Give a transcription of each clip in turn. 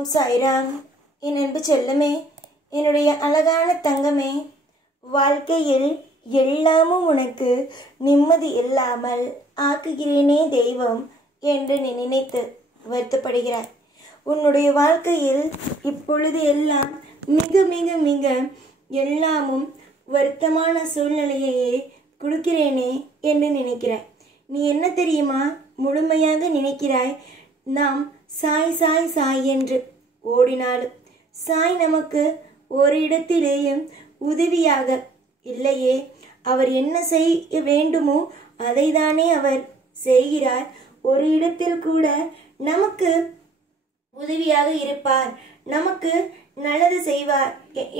ஓம் சாய்ராம். என் அன்பு செல்லமே, என்னுடைய அழகான தங்கமே, வாழ்க்கையில் எல்லாமும் உனக்கு நிம்மதி இல்லாமல் ஆக்குகிறேனே தெய்வம் என்று நீ நினைத்து வருத்தப்படுகிறாய். உன்னுடைய வாழ்க்கையில் இப்பொழுது எல்லாம் மிக மிக மிக எல்லாமும் வருத்தமான சூழ்நிலையையே கொடுக்கிறேனே என்று நினைக்கிறாய். நீ என்ன தெரியுமா முழுமையாக நினைக்கிறாய், நாம் சாய் சாய் சாய் என்று ஓடினாலும் சாய் நமக்கு ஒரு இடத்திலேயும் உதவியாக இல்லையே. அவர் என்ன செய்ய வேண்டுமோ அதை தானே அவர் செய்கிறார். ஒரு இடத்தில் கூட நமக்கு உதவியாக இருப்பார், நமக்கு நல்லது செய்வார்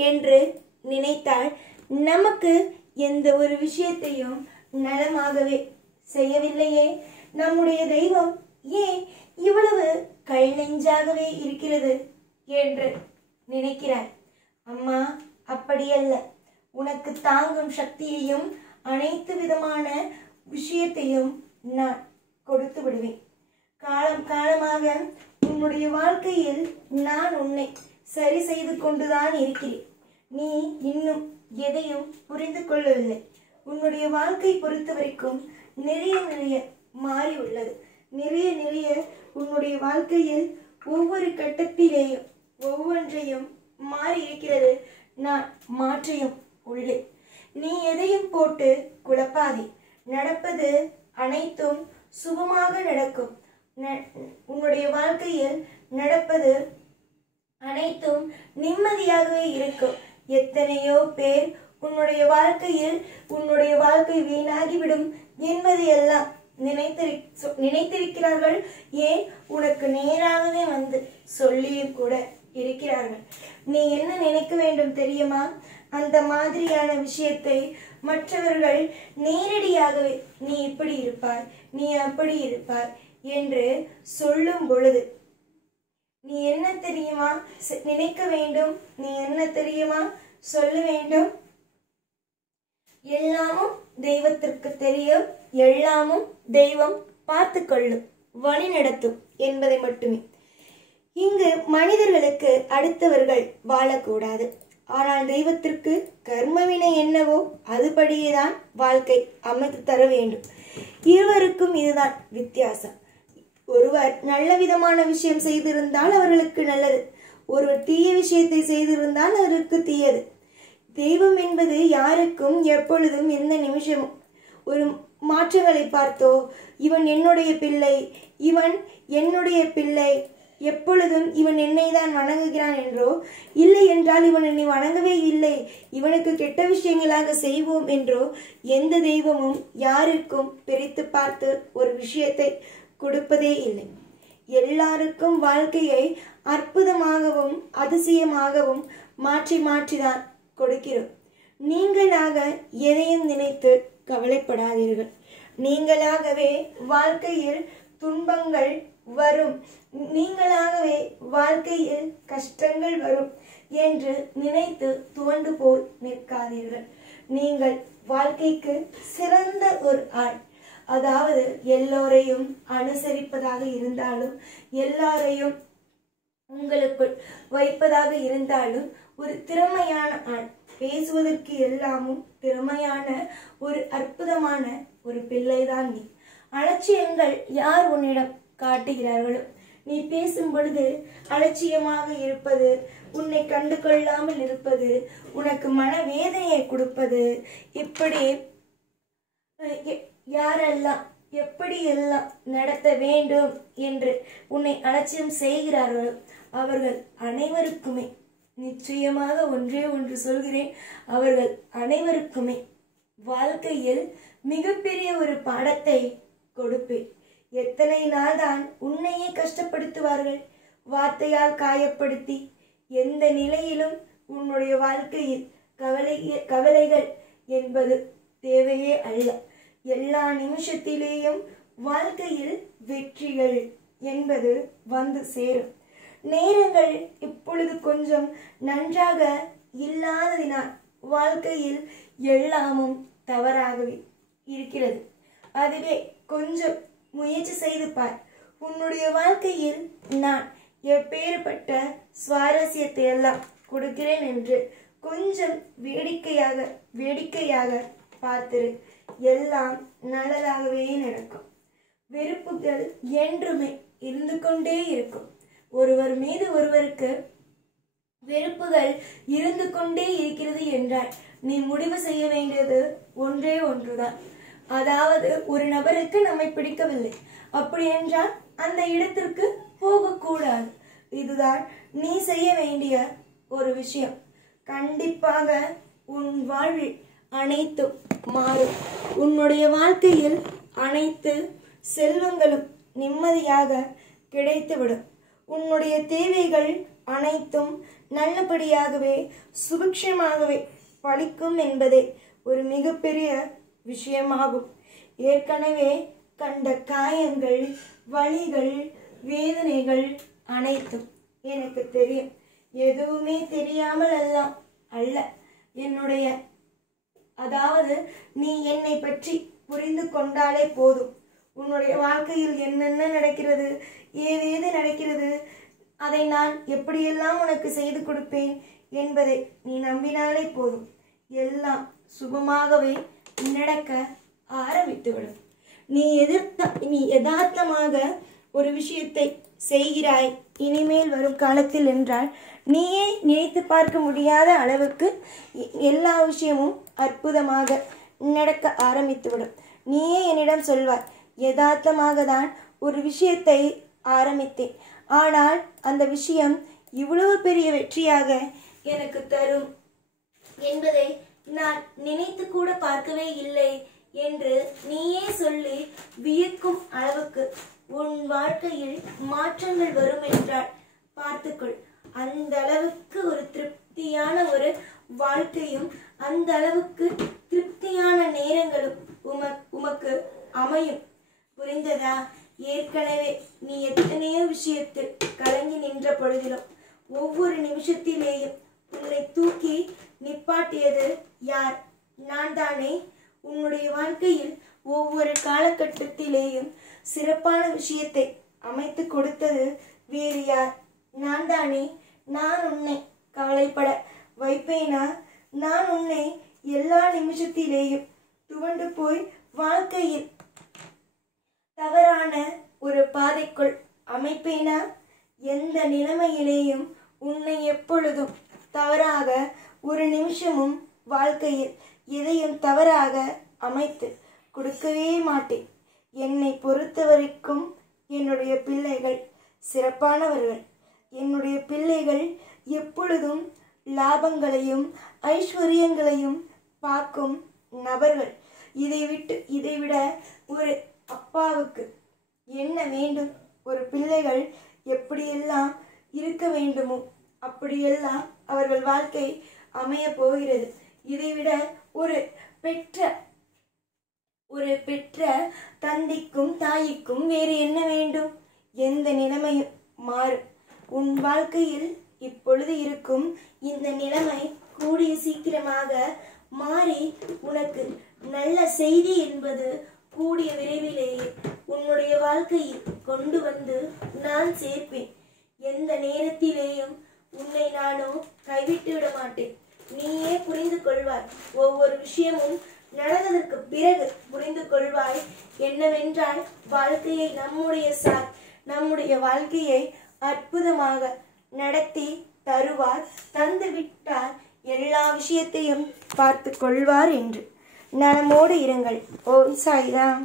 என்று நினைத்தால் நமக்கு எந்த ஒரு விஷயத்தையும் நலமாகவே செய்யவில்லையே. நம்முடைய தெய்வம் ஏன் இவ்வளவு கல் நெஞ்சாகவே இருக்கிறது என்று நினைக்கிறாய். அம்மா, அப்படியல்ல. உனக்கு தாங்கும் சக்தியையும் அனைத்து விதமான விஷயத்தையும் நான் கொடுத்து விடுவேன். காலம் காலமாக உன்னுடைய வாழ்க்கையில் நான் உன்னை சரி செய்து கொண்டுதான் இருக்கிறேன். நீ இன்னும் எதையும் புரிந்து கொள்ளவில்லை. உன்னுடைய வாழ்க்கை பொறுத்த வரைக்கும் நிறைய நிறைய மாறி உள்ளது. நிறைய உன்னுடைய வாழ்க்கையில் ஒவ்வொரு கட்டத்திலேயும் ஒவ்வொன்றையும் மாறி இருக்கிறது. நான் மாற்றியும் உள்ளேன். நீ எதையும் போட்டு குழப்பாதே. நடப்பது அனைத்தும் சுகமாக நடக்கும். உன்னுடைய வாழ்க்கையில் நடப்பது அனைத்தும் நிம்மதியாகவே இருக்கும். எத்தனையோ பேர் உன்னுடைய வாழ்க்கை வீணாகிவிடும் என்பது எல்லாம் நினைத்திருக்கிறார்கள். ஏன் உனக்கு நேராகவே வந்து சொல்லியும் கூட இருக்கிறார்கள். நீ என்ன நினைக்க வேண்டும் தெரியுமா? அந்த மாதிரியான விஷயத்தை மற்றவர்கள் நேரடியாகவே நீ இப்படி இருப்பாய், நீ அப்படி இருப்பாய் என்று சொல்லும் பொழுது நீ என்ன தெரியுமா நினைக்க வேண்டும்? நீ என்ன தெரியுமா சொல்ல வேண்டும்? எல்லாமும் தெய்வத்திற்கு தெரியும், எல்லாமும் தெய்வம் பார்த்து கொள்ளும், வழி நடத்தும் என்பதை மட்டுமே. இங்கு மனிதர்களுக்கு அடுத்தவர்கள் வாழக்கூடாது. ஆனால் தெய்வத்திற்கு கர்மவினை என்னவோ அதுபடியேதான் வாழ்க்கை அமைத்து தர வேண்டும். இருவருக்கும் இதுதான் வித்தியாசம். ஒருவர் நல்ல விதமான விஷயம் செய்திருந்தால் அவர்களுக்கு நல்லது, ஒருவர் தீய விஷயத்தை செய்திருந்தால் அவருக்கு தீயது. தெய்வம் என்பது யாருக்கும் எப்பொழுதும் எந்த நிமிஷமும் ஒரு மாற்றங்களை பார்த்தோ, இவன் என்னுடைய பிள்ளை, இவன் என்னுடைய பிள்ளை, எப்பொழுதும் இவன் என்னை தான் வணங்குகிறான் என்றோ, இல்லை என்றால் இவன் என்னை வணங்கவே இல்லை, இவனுக்கு கெட்ட விஷயங்களாக செய்வோம் என்றோ எந்த தெய்வமும் யாருக்கும் பிரித்து பார்த்து ஒரு விஷயத்தை கொடுப்பதே இல்லை. எல்லாருக்கும் வாழ்க்கையை அற்புதமாகவும் அதிசயமாகவும் மாற்றி மாற்றிதான் கொடுக்கிறோம். நீங்களாக எதையும் நினைத்து கவலைப்படாதீர்கள். நீங்களாகவே வாழ்க்கையில் துன்பங்கள் வரும், நீங்களாகவே வாழ்க்கையில் கஷ்டங்கள் வரும் என்று நினைத்து துவண்டு போய் நிற்காதீர்கள். நீங்கள் வாழ்க்கைக்கு சிறந்த ஒரு ஆள். அதாவது எல்லோரையும் அனுசரிப்பதாக இருந்தாலும், எல்லாரையும் உங்களுக்குள் வைப்பதாக இருந்தாலும், ஒரு திறமையான ஆள், பேசுவதற்கு எல்லாமும் திறமையான ஒரு அற்புதமான ஒரு பிள்ளைதான் நீ. அலட்சியங்கள் யார் உன்னிடம் காட்டுகிறார்களோ, நீ பேசும் பொழுது அலட்சியமாக இருப்பது, உன்னை கண்டு கொள்ளாமல் இருப்பது, உனக்கு மனவேதனையை கொடுப்பது, இப்படி யாரெல்லாம் எப்படியெல்லாம் நடத்த வேண்டும் என்று உன்னை அலட்சியம் செய்கிறார்களோ அவர்கள் அனைவருக்குமே நிச்சயமாக ஒன்றே ஒன்று சொல்கிறேன், அவர்கள் அனைவருக்குமே வாழ்க்கையில் மிகப்பெரிய ஒரு பாடத்தை கொடுப்பேன். எத்தனை நாள் தான் உன்னையே கஷ்டப்படுத்துவார்கள், வார்த்தையால் காயப்படுத்தி. எந்த நிலையிலும் உன்னுடைய வாழ்க்கையில் கவலைகள் என்பது தேவையே அல்ல. எல்லா நிமிஷத்திலேயும் வாழ்க்கையில் வெற்றிகள் என்பது வந்து சேரும். நேரங்கள் இப்பொழுது கொஞ்சம் நன்றாக இல்லாததினால் வாழ்க்கையில் எல்லாமும் தவறாகவே இருக்கிறது. அதுவே கொஞ்சம் முயற்சி செய்து பார். உன்னுடைய வாழ்க்கையில் நான் எப்பேற்பட்ட சுவாரஸ்யத்தை எல்லாம் கொடுக்கிறேன் என்று கொஞ்சம் வேடிக்கையாக பார்த்திரு. எல்லாம் நல்லதாகவே நடக்கும். வெறுப்புகள் என்றுமே இருந்து கொண்டே இருக்கும். ஒருவர் மீது ஒருவருக்கு வெறுப்புகள் இருந்து கொண்டே இருக்கிறது என்றால் நீ முடிவு செய்ய வேண்டியது ஒன்றே ஒன்றுதான். அதாவது ஒரு நபருக்கு நம்மை பிடிக்கவில்லை, அப்படி என்றால் அந்த இடத்திற்கு போகக்கூடாது. இதுதான் நீ செய்ய வேண்டிய ஒரு விஷயம். கண்டிப்பாக உன் வாழ்வில் அனைத்தும் மாறும். உன்னுடைய வாழ்க்கையில் அனைத்து செல்வங்களும் நிம்மதியாக கிடைத்துவிடும். உன்னுடைய தேவைகள் அனைத்தும் நல்லபடியாகவே சுபிக்ஷமாகவே பலிக்கும் என்பதே ஒரு மிகப்பெரிய விஷயமாகும். ஏற்கனவே கண்ட காயங்கள், வலிகள், வேதனைகள் அனைத்தும் எனக்கு தெரியும். எதுவுமே தெரியாமல் அல்ல. என்னுடைய அதாவது நீ என்னை பற்றி புரிந்து கொண்டாலே போதும். உன்னுடைய வாழ்க்கையில் என்னென்ன நடக்கிறது, ஏதேது நடக்கிறது, அதை நான் எப்படியெல்லாம் உனக்கு செய்து கொடுப்பேன் என்பதை நீ நம்பினாலே போதும். எல்லாம் சுபமாகவே நடக்க ஆரம்பித்துவிடும். நீ யதார்த்தமாக ஒரு விஷயத்தை செய்கிறாய் இனிமேல் வரும் காலத்தில் என்றால் நீயே நினைத்து பார்க்க முடியாத அளவுக்கு எல்லா விஷயமும் அற்புதமாக நடக்க ஆரம்பித்துவிடும். நீயே என்னிடம் சொல்வாய், யதார்த்தமாக தான் ஒரு விஷயத்தை ஆரம்பித்தேன், ஆனால் அந்த விஷயம் இவ்வளவு பெரிய வெற்றியாக எனக்கு தரும் என்பதை நான் நினைத்து கூட பார்க்கவே இல்லை என்று நீயே சொல்லி வியக்கும் அளவுக்கு உன் வாழ்க்கையில் மாற்றங்கள் வரும் என்றால் பார்த்துக்கொள். அந்த அளவுக்கு ஒரு திருப்தியான ஒரு வாழ்க்கையும் அந்த அளவுக்கு திருப்தியான நேரங்களும் உமக்கு அமையும். புரிந்ததா? ஏற்கனவே நீ எத்தனையோ விஷயத்தில் கலங்கி நின்ற பொழுதிலும் ஒவ்வொரு நிமிஷத்திலேயும் உன்னை தூக்கி நிப்பாட்டியது யார்? நான் தானே. உன்னுடைய வாழ்க்கையில் ஒவ்வொரு காலகட்டத்திலேயும் சிறப்பான விஷயத்தை அமைத்து கொடுத்தது வேறு யார்? நான் தானே. நான் உன்னை கவலைப்பட வைப்பேனா? நான் உன்னை எல்லா நிமிஷத்திலேயும் துவண்டு போய் வாழ்க்கையில் தவறான ஒரு பாதைக்குள் அமைப்பேனா? எந்த நிலைமையிலேயும் உன்னை எப்பொழுதும் தவறாக ஒரு நிமிஷமும் வாழ்க்கையில் எதையும் தவறாக அமைத்து கொடுக்கவே மாட்டேன். என்னை பொறுத்த வரைக்கும் என்னுடைய பிள்ளைகள் சிறப்பானவர்கள். என்னுடைய பிள்ளைகள் எப்பொழுதும் லாபங்களையும் ஐஸ்வர்யங்களையும் பார்க்கும் நபர்கள். இதைவிட ஒரு அப்பாவுக்கு என்ன வேண்டும்? ஒரு பிள்ளைகள் எப்படியெல்லாம் இருக்க வேண்டுமோ அப்படியெல்லாம் அவர்கள் வாழ்க்கை அமைய போகிறது. இதைவிட ஒரு பெற்ற தந்தைக்கும் தாய்க்கும் வேறு என்ன வேண்டும்? எந்த நிலைமையும் மாறும். உன் வாழ்க்கையில் இப்பொழுது இருக்கும் இந்த நிலைமை கூடிய சீக்கிரமாக மாறி உனக்கு நல்ல செய்தி என்பது கூடிய விரைவிலேயே உன்னுடைய வாழ்க்கையில் கொண்டு வந்து நான் சேர்ப்பேன். எந்த நேரத்திலேயும் உன்னை நானும் கைவிட்டு விட மாட்டேன். நீயே புரிந்து கொள்வாய். ஒவ்வொரு விஷயமும் நடந்ததற்கு பிறகு புரிந்து கொள்வாய் என்னவென்றால் வாழ்க்கையை நம்முடைய வாழ்க்கையை அற்புதமாக நடத்தி தருவார். தந்து விட்டால் எல்லா விஷயத்தையும் பார்த்து கொள்வார் என்று. நலமோடு இருங்கள். ஓம் சாய்ராம்.